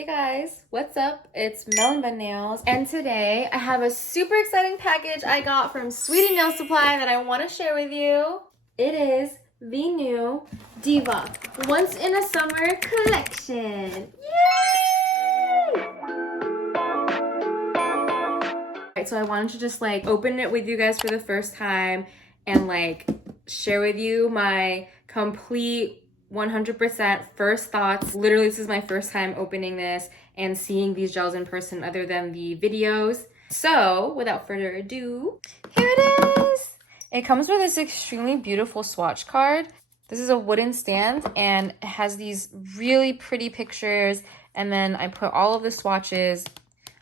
Hey guys, what's up? It's melonbun.nails, and today I have a super exciting package I got from Sweetie Nail Supply that I want to share with you. It is the new DVOK Once in a Summer collection. Yay! Alright, so I wanted to just like open it with you guys for the first time and like share with you my complete 100% first thoughts. Literally, this is my first time opening this and seeing these gels in person other than the videos. So without further ado, here it is. It comes with this extremely beautiful swatch card. This is a wooden stand and it has these really pretty pictures, and then I put all of the swatches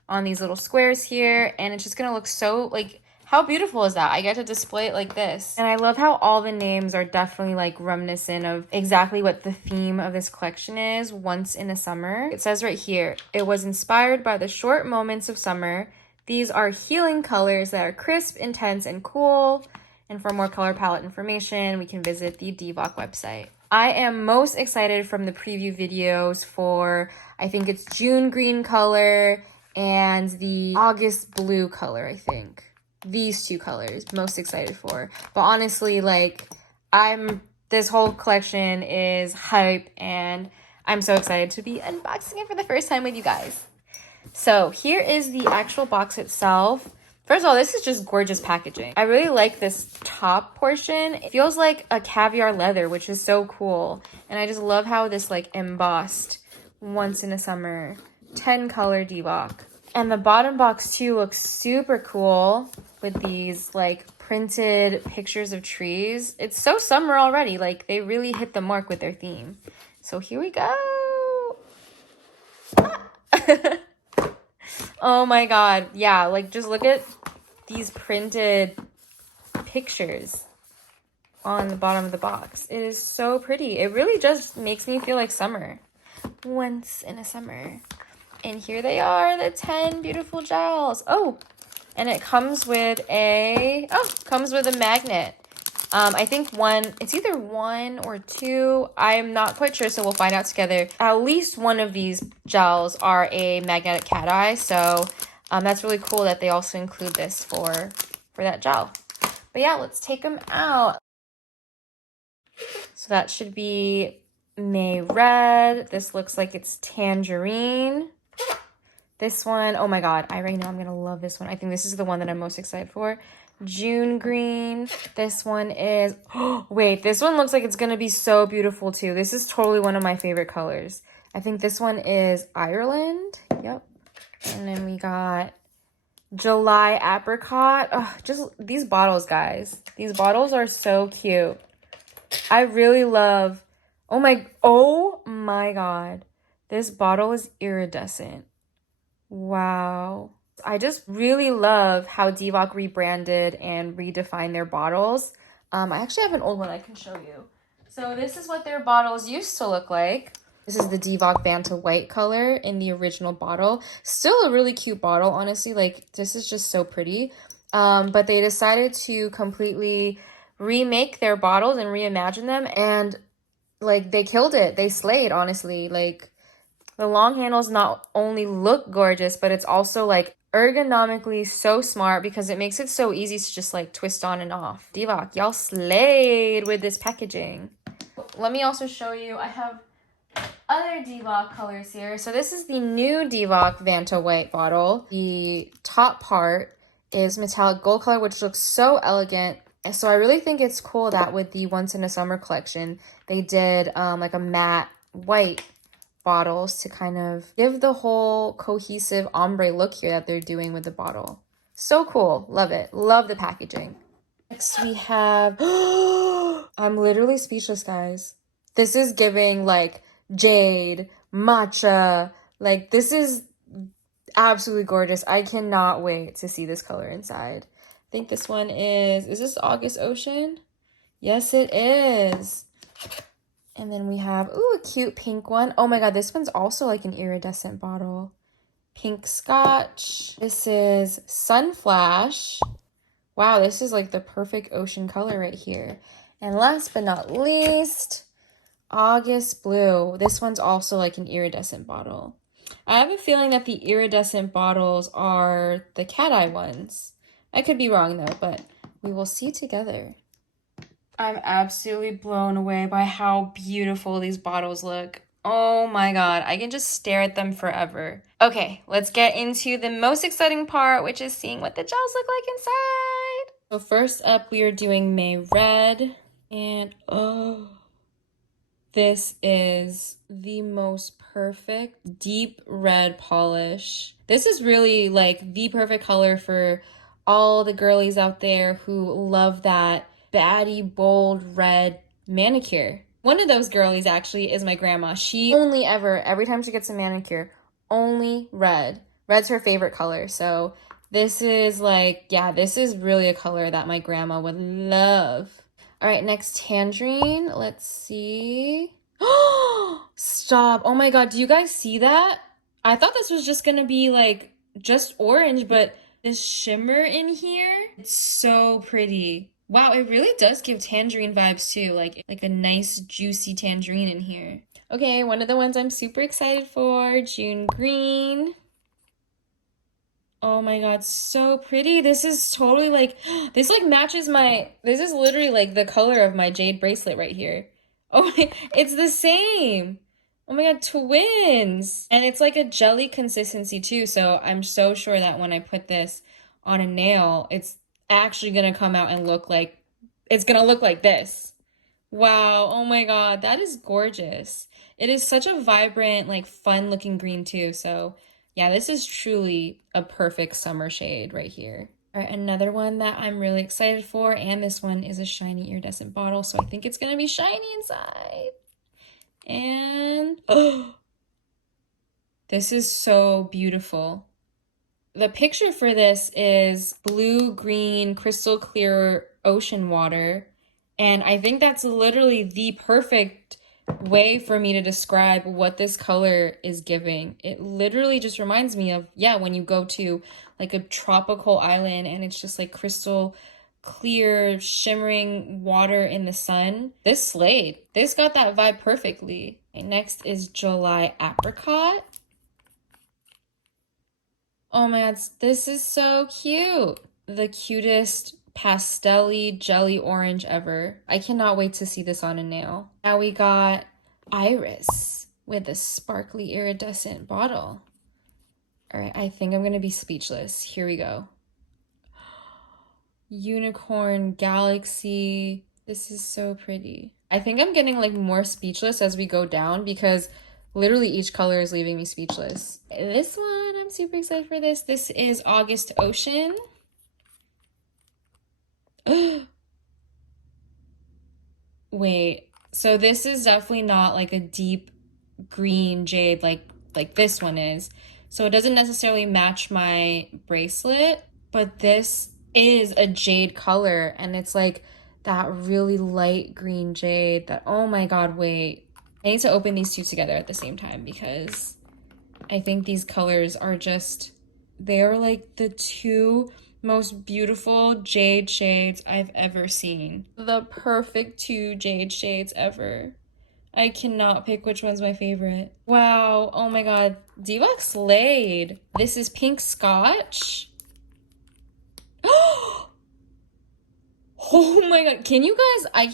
on these little squares here, and it's just gonna look so like, how beautiful is that? I get to display it like this. And I love how all the names are definitely like reminiscent of exactly what the theme of this collection is, Once in a Summer. It says right here, it was inspired by the short moments of summer. These are healing colors that are crisp, intense, and cool. And for more color palette information, we can visit the DVOK website. I am most excited from the preview videos for, I think it's June green color and the August blue color, I think. These two colors, most excited for. But honestly, like, this whole collection is hype and I'm so excited to be unboxing it for the first time with you guys. So here is the actual box itself. First of all, this is just gorgeous packaging. I really like this top portion. It feels like a caviar leather, which is so cool. And I just love how this like embossed Once in a Summer 10 color DVOK. And the bottom box too looks super cool with these like printed pictures of trees. It's so summer already. Like, they really hit the mark with their theme. So here we go. Oh my god. Yeah, like just look at these printed pictures on the bottom of the box. It is so pretty. It really just makes me feel like summer. Once in a Summer. And here they are, the 10 beautiful gels. Oh, and it comes with a magnet. I think it's either one or two. I'm not quite sure, so we'll find out together. At least one of these gels are a magnetic cat eye, so that's really cool that they also include this for that gel. But yeah, let's take them out. So that should be May Red. This looks like it's Tangerine. This one, oh my god, I already know I'm going to love this one. I think this is the one that I'm most excited for. June Green. This one is, oh, wait, this one looks like it's going to be so beautiful too. This is totally one of my favorite colors. I think this one is Ireland. Yep. And then we got July Apricot. Oh, just these bottles, guys. These bottles are so cute. I really love, oh my god. This bottle is iridescent. Wow. I just really love how DVOK rebranded and redefined their bottles. I actually have an old one I can show you. So this is what their bottles used to look like. This is the DVOK Vanta White color in the original bottle. Still a really cute bottle, honestly. Like, this is just so pretty. But they decided to completely remake their bottles and reimagine them. And, like, they killed it. They slayed, honestly. Like, the long handles not only look gorgeous, but it's also like ergonomically so smart because it makes it so easy to just like twist on and off. DVOK, y'all slayed with this packaging. Let me also show you, I have other DVOK colors here. So this is the new DVOK Vanta White bottle. The top part is metallic gold color, which looks so elegant. And so I really think it's cool that with the Once in a Summer collection, they did like a matte white bottles to kind of give the whole cohesive ombre look here that they're doing with the bottle. So cool. Love it. Love the packaging. Next we have, I'm literally speechless, guys. This is giving like jade, matcha. Like, this is absolutely gorgeous. I cannot wait to see this color inside. I think this one is this August Ocean? Yes, it is. And then we have, ooh, a cute pink one. Oh my god, this one's also like an iridescent bottle. Pink Scotch. This is Sunflash. Wow, this is like the perfect ocean color right here. And last but not least, August Blue. This one's also like an iridescent bottle. I have a feeling that the iridescent bottles are the cat eye ones. I could be wrong though, but we will see together. I'm absolutely blown away by how beautiful these bottles look. Oh my god, I can just stare at them forever. Okay, let's get into the most exciting part, which is seeing what the gels look like inside. So first up, we are doing May Red, and oh, this is the most perfect deep red polish. This is really like the perfect color for all the girlies out there who love that baddie, bold red manicure. One of those girlies actually is my grandma. She only ever, every time she gets a manicure, only red. Red's her favorite color. So this is like, yeah, this is really a color that my grandma would love. All right, next tangerine. Let's see. Stop. Oh my god, do you guys see that? I thought this was just gonna be like just orange, but this shimmer in here, it's so pretty. Wow, it really does give tangerine vibes too, like a nice juicy tangerine in here. Okay, one of the ones I'm super excited for, June Green. Oh my god, so pretty. This is totally like, this like matches my, this is literally like the color of my jade bracelet right here. Oh my, it's the same. Oh my god, twins. And it's like a jelly consistency too, so I'm so sure that when I put this on a nail, it's actually gonna come out and look like, it's gonna look like this. Wow, oh my god, that is gorgeous. It is such a vibrant, like fun looking green too, so yeah, this is truly a perfect summer shade right here. All right, another one that I'm really excited for, and this one is a shiny iridescent bottle, so I think it's gonna be shiny inside. And oh, this is so beautiful. The picture for this is blue-green, crystal clear ocean water, and I think that's literally the perfect way for me to describe what this color is giving. It literally just reminds me of, yeah, when you go to like a tropical island and it's just like crystal clear shimmering water in the sun. This slayed. This got that vibe perfectly. Okay, next is July Apricot. Oh my god, this is so cute. The cutest pastel-y jelly orange ever. I cannot wait to see this on a nail. Now we got Iris with a sparkly iridescent bottle. All right, I think I'm gonna be speechless. Here we go. Unicorn Galaxy. This is so pretty. I think I'm getting like more speechless as we go down because literally each color is leaving me speechless. This one, I'm super excited for this. This is August Ocean. Wait, so this is definitely not like a deep green jade like this one is. So it doesn't necessarily match my bracelet, but this is a jade color and it's like that really light green jade that, oh my god, wait. I need to open these two together at the same time because I think these colors are just, they're like the two most beautiful jade shades I've ever seen. The perfect two jade shades ever. I cannot pick which one's my favorite. Wow, oh my god, DVOK slayed. This is Pink Scotch. Oh my god, can you guys, I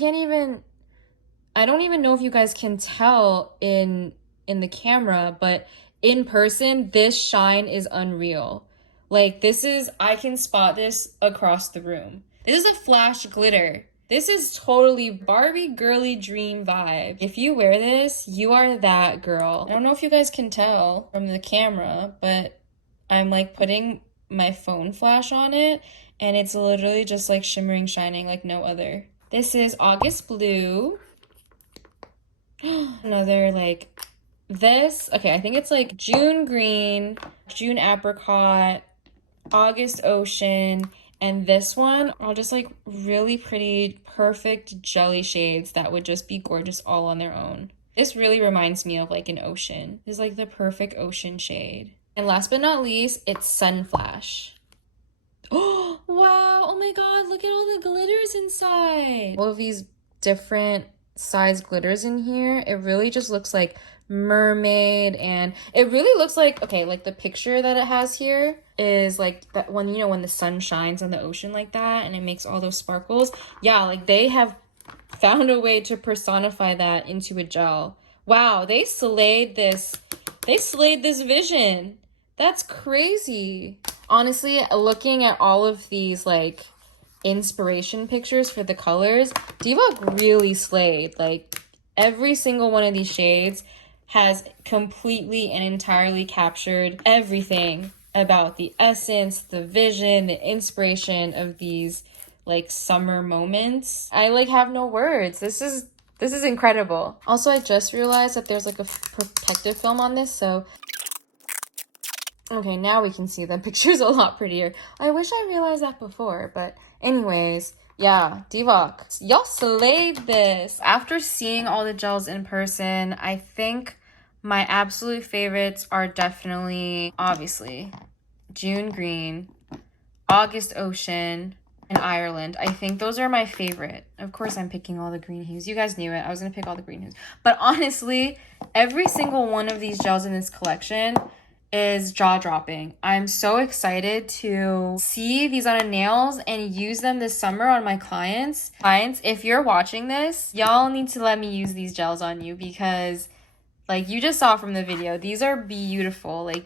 don't even know if you guys can tell in the camera, but in person, this shine is unreal. Like this is, I can spot this across the room. This is a flash glitter. This is totally Barbie girly dream vibe. If you wear this, you are that girl. I don't know if you guys can tell from the camera, but I'm like putting my phone flash on it and it's literally just like shimmering, shining like no other. This is August Blue. Another like this. Okay, I think it's like June Green, June Apricot, August Ocean, and this one are just like really pretty, perfect jelly shades that would just be gorgeous all on their own. This really reminds me of like an ocean. This is like the perfect ocean shade. And last but not least, it's Sunflash. Oh, wow. Oh my god, look at all the glitters inside. All of these different size glitters in here. It really just looks like mermaid, and it really looks like, okay, like the picture that it has here is like that when, you know, when the sun shines on the ocean like that and it makes all those sparkles. Yeah, like they have found a way to personify that into a gel. Wow, they slayed this. They slayed this vision. That's crazy. Honestly, looking at all of these like inspiration pictures for the colors, DVOK really slayed. Like every single one of these shades has completely and entirely captured everything about the essence, the vision, the inspiration of these like summer moments. I like have no words. This is incredible. Also, I just realized that there's like a protective film on this, so okay, now we can see the picture's a lot prettier. I wish I realized that before, but anyways, yeah, DVOK, y'all slayed this. After seeing all the gels in person, I think my absolute favorites are definitely, obviously, June Green, August Ocean, and Ireland. I think those are my favorite. Of course, I'm picking all the green hues. You guys knew it. I was going to pick all the green hues. But honestly, every single one of these gels in this collection is jaw-dropping. I'm so excited to see these on a nails and use them this summer on my clients. Clients, if you're watching this, y'all need to let me use these gels on you because, like you just saw from the video, these are beautiful. Like,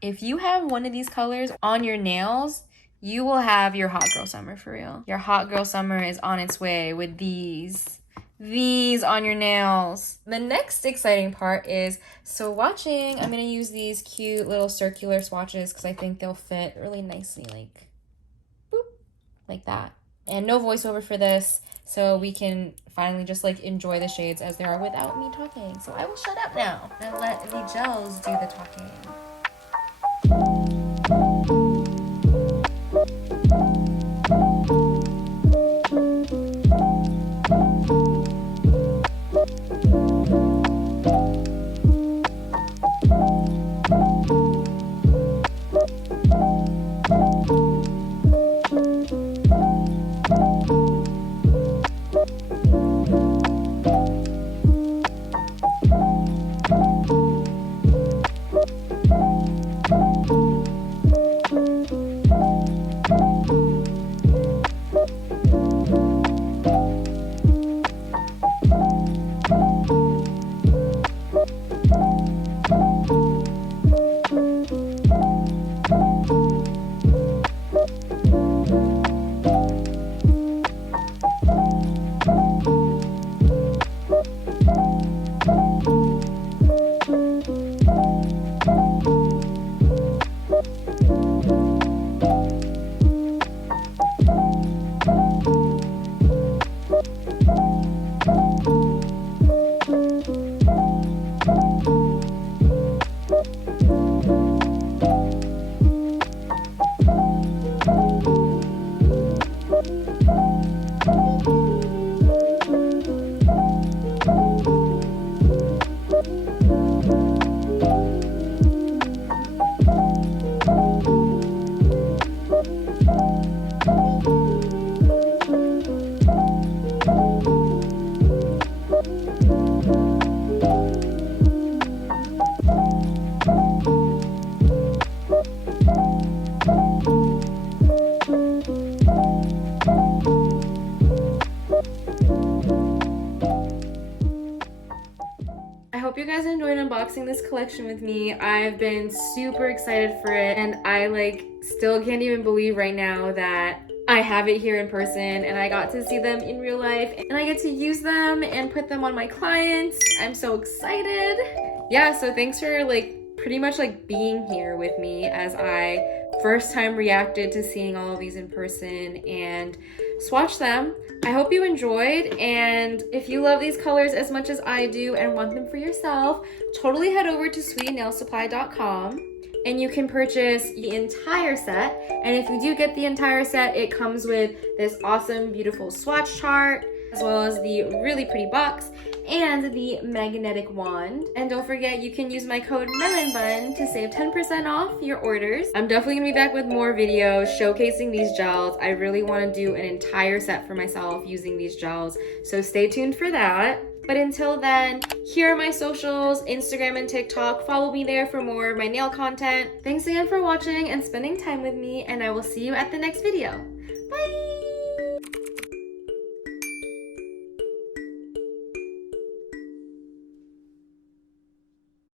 if you have one of these colors on your nails, you will have your hot girl summer for real. Your hot girl summer is on its way with these on your nails. The next exciting part is swatching. I'm gonna use these cute little circular swatches because I think they'll fit really nicely, like boop, like that. And no voiceover for this, so we can finally just like enjoy the shades as they are without me talking. So I will shut up now and let the gels do the talking. Hope you guys enjoyed unboxing this collection with me. I've been super excited for it, and I like still can't even believe right now that I have it here in person and I got to see them in real life and I get to use them and put them on my clients. I'm so excited. Yeah, so thanks for like pretty much like being here with me as I first time reacted to seeing all of these in person and swatch them. I hope you enjoyed, and if you love these colors as much as I do and want them for yourself, totally head over to sweetnailsupply.com and you can purchase the entire set. And if you do get the entire set, it comes with this awesome, beautiful swatch chart, as well as the really pretty box and the magnetic wand. And don't forget, you can use my code melonbun to save 10% off your orders. I'm definitely gonna be back with more videos showcasing these gels. I really wanna do an entire set for myself using these gels, so stay tuned for that. But until then, here are my socials, Instagram and TikTok. Follow me there for more of my nail content. Thanks again for watching and spending time with me, and I will see you at the next video. Bye!